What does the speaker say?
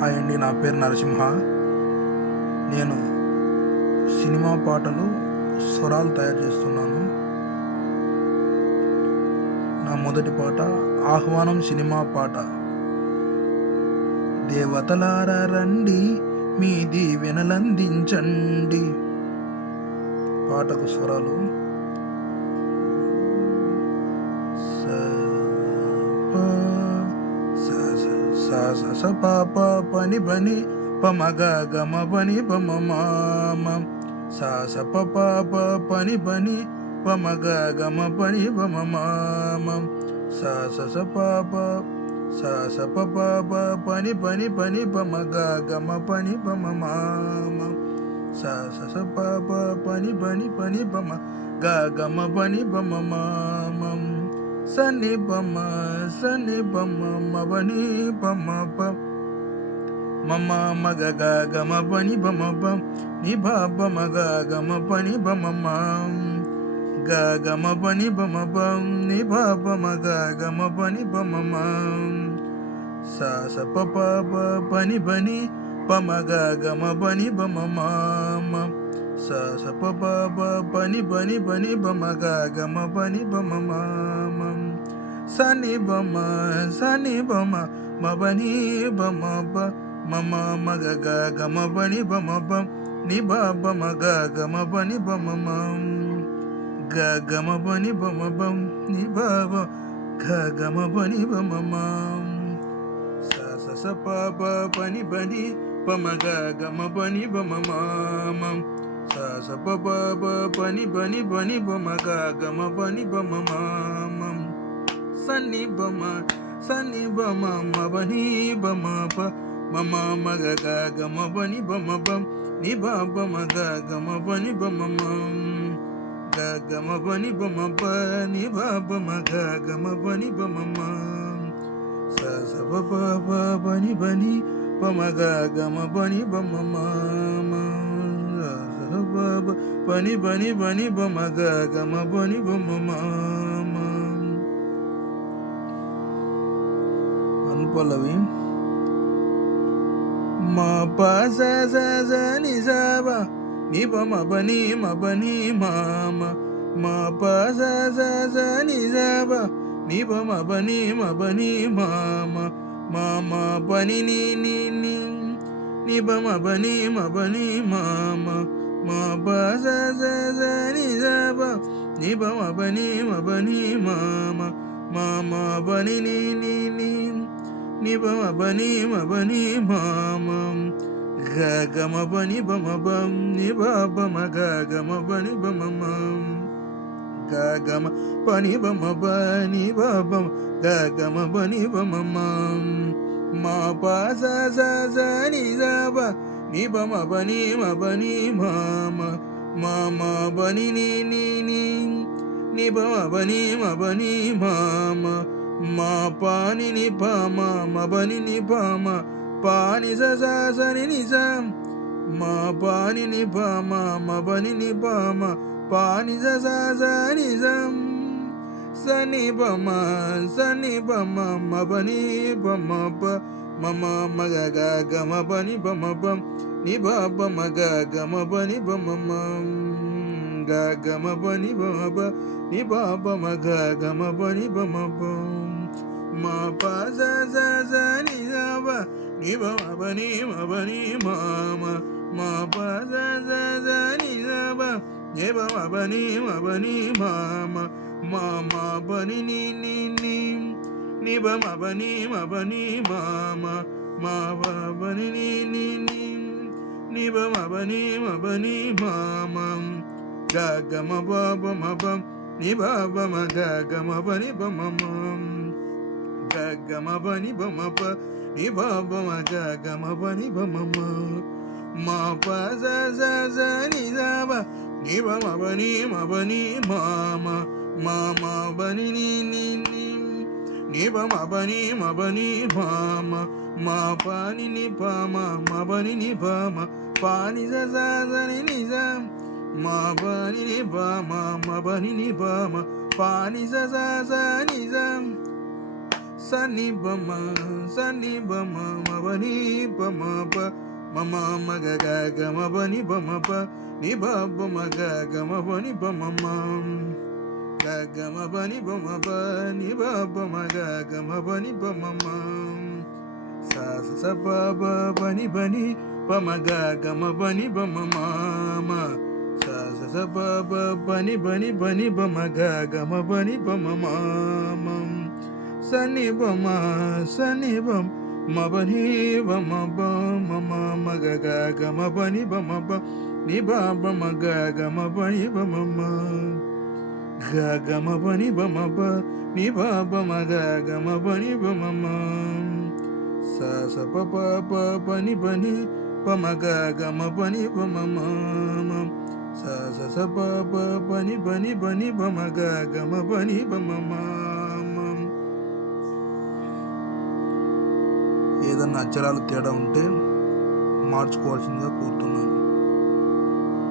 Hi అండి, నా పేరు నరసింహ. నేను సినిమా పాటలు స్వరాలు తయారు చేస్తున్నాను. నా మొదటి పాట ఆహ్వానం సినిమా పాట. దేవతలారా రండి, మీ దీవెనలందించండి. పాటకు స్వరాలు స పాప పని బని పమగ గమ బని పమ మామ స పప పని బని పమగ గమ బని పమ మామ స పాప స పప పని బని పని పమగ గమ పని పమ మామ స పాప పని బని పని పమ గ గమ బని పమ మామ సని బమ మబని బమ ప మమ మగ గ గమ పని బమ ప ని బ బమ గ గమ పని బమ మ గ గమ పని బమ ప ని బ బమ గ గమ పని బమ మ స ప ప పని బని పమ గ గమ పని బమ మ స ప ప పని బని బని బమ గ గమ పని బమ మ సని బమ మబని బమ ప మమ మగ గ గమ బని బమ ప ని బ బమ గ గమ బని బమ మ గ గమ బని బమ బం ని బ బ గ గమ బని బమ మ స ప ప పని బని పమ గ గమ బని బమ మ స ప ప పని బని బని బమ గ గమ బని బమ మ సని బమ మబని బమ ప మమ మగ గ గమ బని బమ బం ని బ బమ గ గమ బని బమ మ గ గమ బని బమ ప ని బ బమ గ గమ బని బమ మ స ప ప బని బని పమ గ గమ బని బమ మ పని బని బని బమ గ గమ బని బమ మ అనుపల్లవి మా పా స ని స బ ని బ మబని మామ మా పా స ని స బ ని బ మబని మామ మామ పని ని ని బ మబని మామ మా పా స ని స బ ని బ మబని మామ మామ బని ని బ మబని మామ గ గమ బని బమ బం ని బ బమ గ గమ బని బమ మ గ గమ పని బమ బ ని బ బమ గ గమ బని బమ మ మా పా స ని స బ ని బ మబని మామ మామ బని ని బ మబని మామ మా పాని ని ప మబని ని ప పాని స ని ని స మా పాని ని ప మబని ని ప పాని స ని స సని బమ మబని బమ ప మమ మగ గ గమ బని బమ బం ని బ బమ గ గమ బని బమ మ గ గమ బని బమ బ ని బ బమ గ గమ బని బమ బం మా పా స ని స బ ని బ మబని మామ మా పా స ని స బ ని బ మబని మామ మామ బని ని బ మబని మామ మా బని ని బ మబని మామ గ గమ బ బమ బం ని బ బమ గ గమ బని బమ మ గ గమ బని బమ ప ని బ బమ గ గమ బని బమ మ మా ప స ని స బ ని బ మబని మామ మామ బని ని బ మబని మామ మా పాని ని ప మబని ని ప పాని స ని ని స మా బని ని ప మబని ని ప పాని స ని స సని బమ సని బమ మబని బమ ప మమ మగ గ మబని బమ ప ని బమ మగ గ మబని బమ గ గ మబని బమ ప ని బమ మగ గ మబని బమ స స ప బ బని బని బమ గ గ మబని బమ మ sa sa sa ba ba bani bani bani ba ma ga ga ma bani ba ma ma ma sani ba ma sani ba ma bani ba ma ba ma ma ma ga ga ma bani ba ma ba ni ba ba ma ga ga ma bani ba ma ma ga ma bani ba ma ba ni ba ba ma ga ma bani ba ma ma sa sa pa pa pa bani bani ba ma ga ma bani ba ma ma ma sa sa sa ba ba bani bani bani ba ma ga ma bani ba ma ma ma ఏదన్నా అక్షరాలు తేడా ఉంటే మార్చుకోవాల్సిందిగా కోరుతున్నాను.